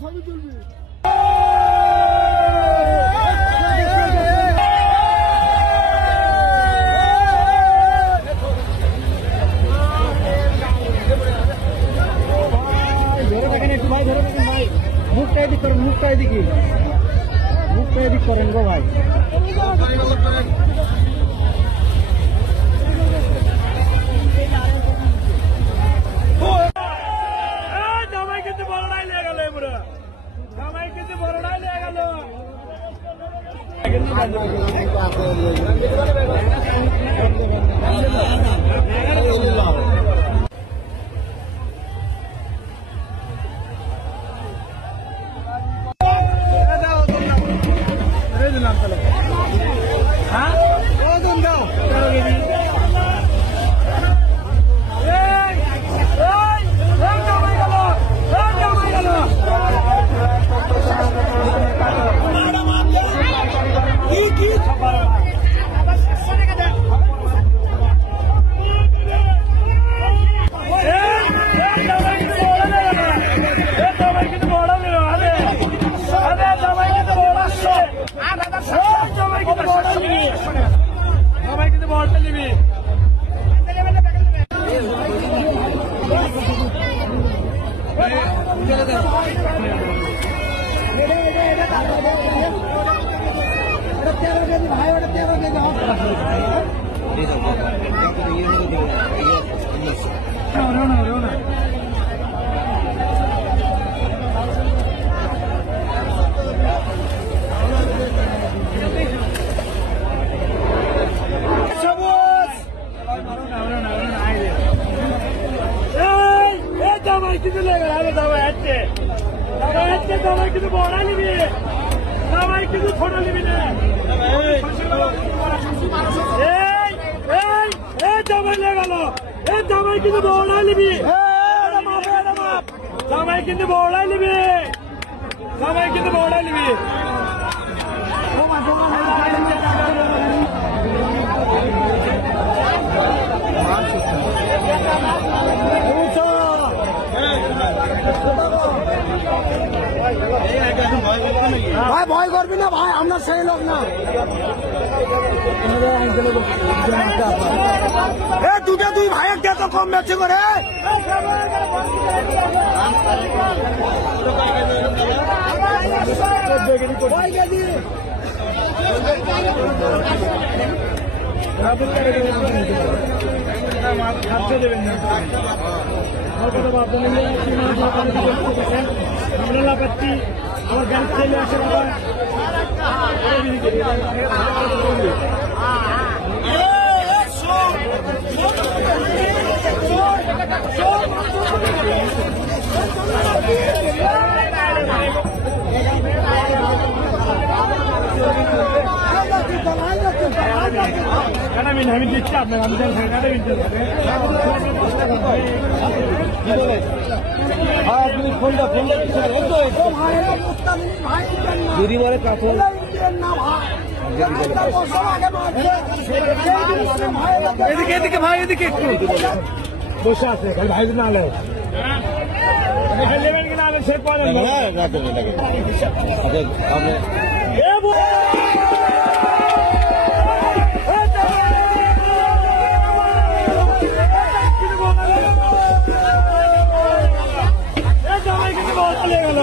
ছবি তুলবি মুখটা এদিক করেন, মুখটা এদিকে, মুখটা এদিক করেন গো ভাই। জামাই কিন্তু বড়টাই লেগে গেল, এবারে জামাই কিন্তু বড়টাই লেগে গেল। কিন্তু লেগে যাবে, দাবাই আসছে, দাবাই কিন্তু বড় নিবি, দাবাই কিন্তু ছোট নিবি না। জামাই লেগে গেল, জামাই কিন্তু বড়াই নিবি, জামাই কিন্তু বড়াই নিবি, জামাই কিন্তু বড়াই নিবি। ভাই ভয় করবি না ভাই, আমরা সেই লোক না। দুটো দুই ভাইয়ের কে তো কম বেঁচে করে। দেবেন না আমরা লাগাচ্ছি, আমার গাড়ি ছেলে আসে বাবা। আমি দিচ্ছি আপনার, আমি ফোনটা যদি বলে কাছে এদিকে এদিকে ভাই, এদিকে একটু বসে আছে ভাই না আলো নেবেন কিনা আলো সে পরে জামাই কিন্তু বড় লেগে গেল।